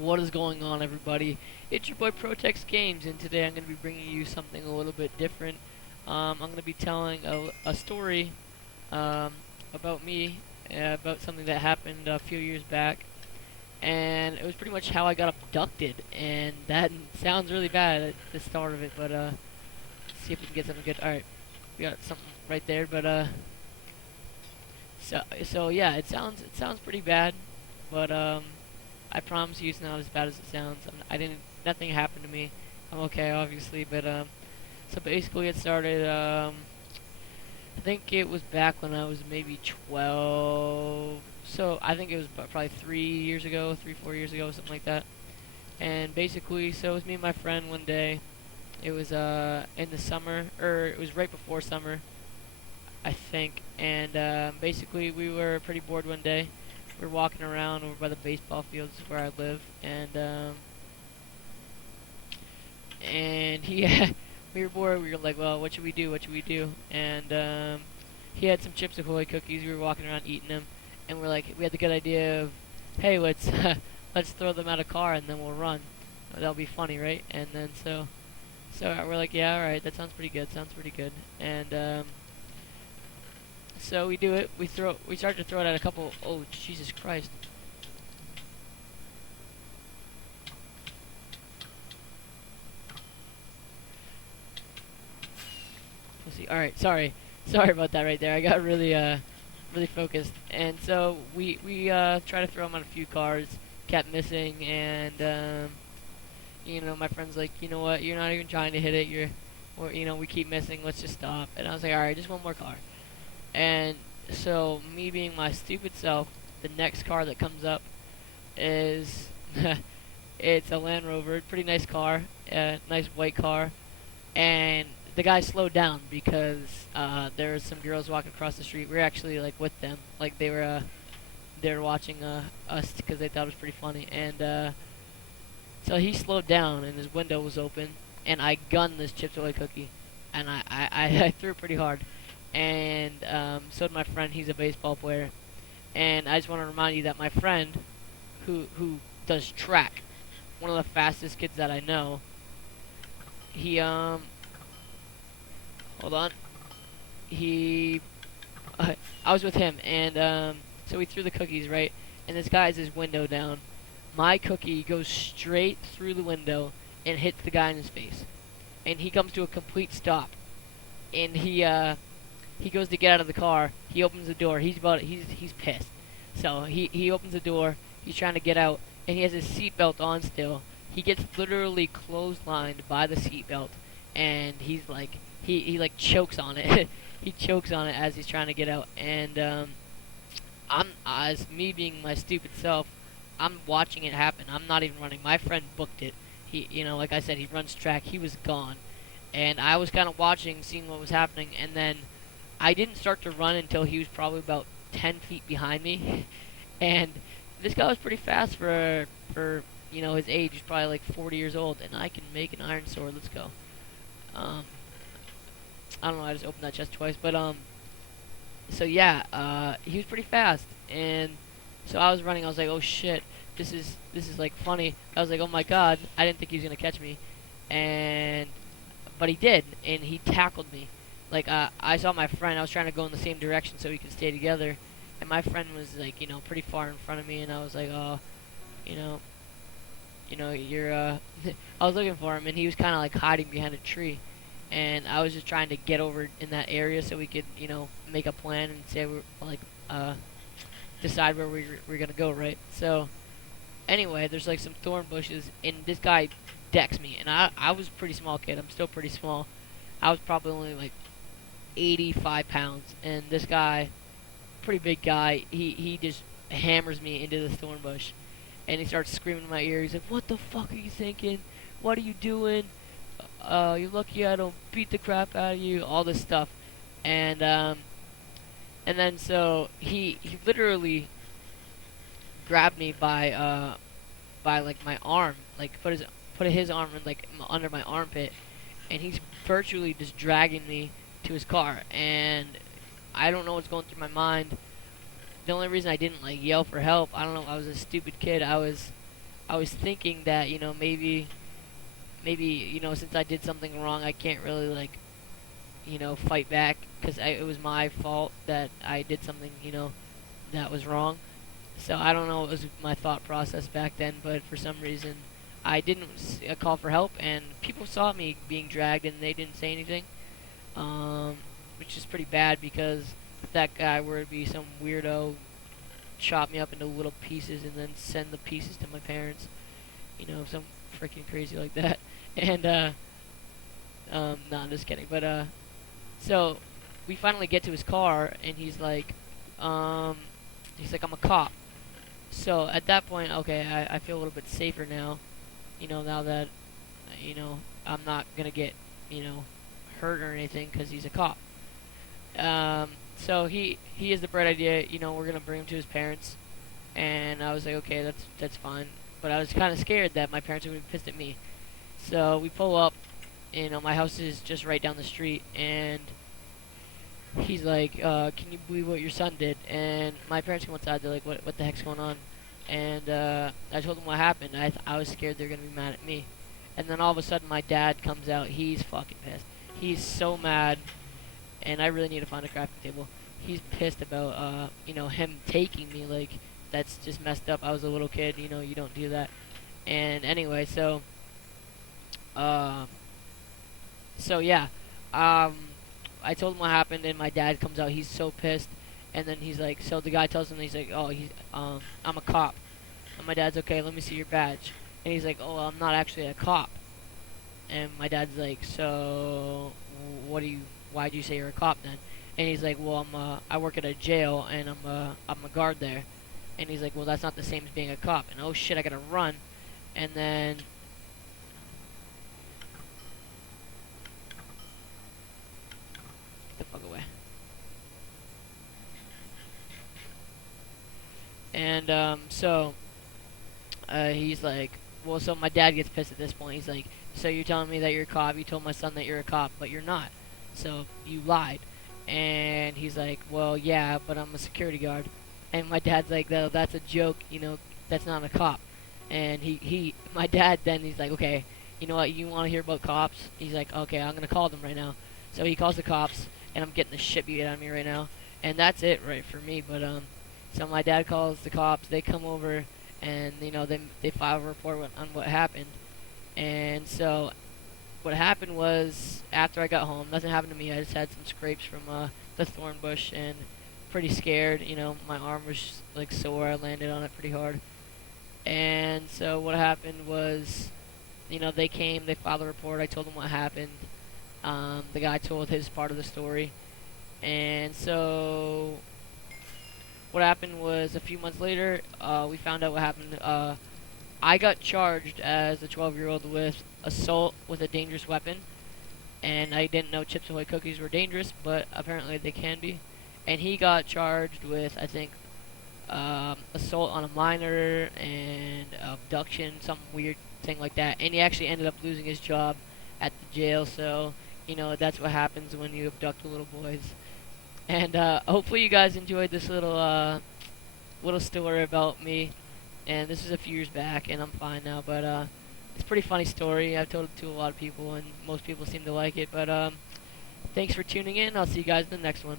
What is going on, everybody? It's your boy Protex Games, and today I'm going to be bringing you something a little bit different. I'm going to be telling a story um, about me, about something that happened a few years back, and it was pretty much how I got abducted. And that sounds really bad at the start of it, but let's see if we can get something good. All right, we got something right there, but so yeah, it sounds pretty bad, but I promise you it's not as bad as it sounds. Nothing happened to me. I'm okay, obviously, but so basically it started. I think it was back when I was maybe 12. So I think it was probably 3 years ago, 4 years ago, something like that. And basically, so it was me and my friend one day. It was in the summer, or it was right before summer, I think. And basically, we were pretty bored one day. We were walking around over by the baseball fields where I live, and he we were bored. We were like, well, what should we do? What should we do? And he had some Chips Ahoy cookies. We were walking around eating them, and we had the good idea of, hey, let's let's throw them at a car and then we'll run. That'll be funny, right? And then so we're like, yeah, all right, that sounds pretty good. Sounds pretty good. And so we do it. We start to throw it at a couple. Oh, Jesus Christ! Let's see. All right, sorry about that right there. I got really focused. And so we try to throw them on a few cars. Kept missing, and my friend's like, you know what? You're not even trying to hit it. We keep missing. Let's just stop. And I was like, all right, just one more car. And so, me being my stupid self, the next car that comes up is it's a Land Rover, pretty nice car, nice white car, and the guy slowed down because there was some girls walking across the street. We were actually like with them, like they were watching us because they thought it was pretty funny, and so he slowed down and his window was open, and I gunned this Chips Ahoy cookie, and I threw it pretty hard. And so did my friend. He's a baseball player, and I just want to remind you that my friend, who does track, one of the fastest kids that I know, he hold on, he I was with him, and so we threw the cookies, right, and this guy has his window down. My cookie goes straight through the window and hits the guy in his face, and he comes to a complete stop, and he goes to get out of the car. He opens the door. He's pissed. So he opens the door. He's trying to get out, and he has his seatbelt on still. He gets literally clotheslined by the seatbelt, and he's like he like chokes on it. He chokes on it as he's trying to get out. And I'm as me being my stupid self, I'm watching it happen. I'm not even running. My friend booked it. Like I said, he runs track. He was gone, and I was kind of watching, seeing what was happening, and then I didn't start to run until he was probably about 10 feet behind me. And this guy was pretty fast for his age. He's probably like 40 years old, and I can make an iron sword. Let's go. I don't know, I just opened that chest twice, but so yeah, he was pretty fast, and so I was running. I was like, oh shit, this is like funny. I was like, oh my god, I didn't think he was gonna catch me, but he did, and he tackled me. Like, I saw my friend. I was trying to go in the same direction so we could stay together, and my friend was like, pretty far in front of me, and I was like, oh, you know, you're I was looking for him, and he was kind of like hiding behind a tree, and I was just trying to get over in that area so we could, make a plan and say we're like, decide where we're gonna go, right? So, anyway, there's like some thorn bushes, and this guy decks me, and I was a pretty small kid. I'm still pretty small. I was probably only like 85 pounds, and this guy, pretty big guy, he just hammers me into the thorn bush, and he starts screaming in my ear. He's like, what the fuck are you thinking? What are you doing? You're lucky I don't beat the crap out of you, all this stuff. And then so he literally grabbed me by like my arm, like put his arm in like under my armpit, and he's virtually just dragging me to his car. And I don't know what's going through my mind. The only reason I didn't like yell for help, I don't know, I was a stupid kid. I was thinking that, maybe, since I did something wrong, I can't really, like, fight back, because it was my fault that I did something, that was wrong. So I don't know what was my thought process back then, but for some reason I didn't call for help, and people saw me being dragged and they didn't say anything, um, which is pretty bad, because if that guy were to be some weirdo, chop me up into little pieces and then send the pieces to my parents, some freaking crazy like that. And no, I'm just kidding. But so we finally get to his car, and um, he's like, I'm a cop. So at that point, okay, I feel a little bit safer now. Now that I'm not gonna get hurt or anything because he's a cop. So he has the bright idea. We're gonna bring him to his parents, and I was like, okay, that's fine. But I was kind of scared that my parents would be pissed at me. So we pull up. My house is just right down the street, and he's like, can you believe what your son did? And my parents come outside. They're like, what the heck's going on? And I told them what happened. I was scared they're going to be mad at me. And then all of a sudden, my dad comes out. He's fucking pissed. He's so mad, and I really need to find a crafting table. He's pissed about, him taking me. Like, that's just messed up. I was a little kid. You don't do that. And anyway, um, yeah. I told him what happened, and my dad comes out. He's so pissed, and then he's like, so the guy tells him, he's like, oh, I'm a cop. And my dad's, okay, let me see your badge. And he's like, oh, I'm not actually a cop. And my dad's like, so why'd you say you're a cop then? And he's like, well, I work at a jail, and I'm a guard there. And he's like, well, that's not the same as being a cop. And oh shit, I gotta run. And then the fuck away. And he's like, well, so my dad gets pissed at this point. He's like, so you're telling me that you're a cop? You told my son that you're a cop, but you're not. So you lied. And he's like, well, yeah, but I'm a security guard. And my dad's like, no, that's a joke. That's not a cop. And my dad then he's like, okay, you know what? You want to hear about cops? He's like, okay, I'm gonna call them right now. So he calls the cops, and I'm getting the shit beat out of me right now. And that's it, right, for me. But so my dad calls the cops. They come over, and they file a report on what happened. And so what happened was, after I got home, nothing happened to me. I just had some scrapes from the thorn bush, and pretty scared. My arm was like sore. I landed on it pretty hard. And so what happened was, they came, they filed a report. I told them what happened. The guy told his part of the story. And so what happened was, a few months later, we found out what happened. I got charged as a 12-year-old with assault with a dangerous weapon, and I didn't know Chips Ahoy cookies were dangerous, but apparently they can be. And he got charged with, I think, assault on a minor and abduction, some weird thing like that. And he actually ended up losing his job at the jail, so, that's what happens when you abduct little boys. And hopefully you guys enjoyed this little story about me. And this is a few years back, and I'm fine now. But it's a pretty funny story. I've told it to a lot of people, and most people seem to like it. But thanks for tuning in. I'll see you guys in the next one.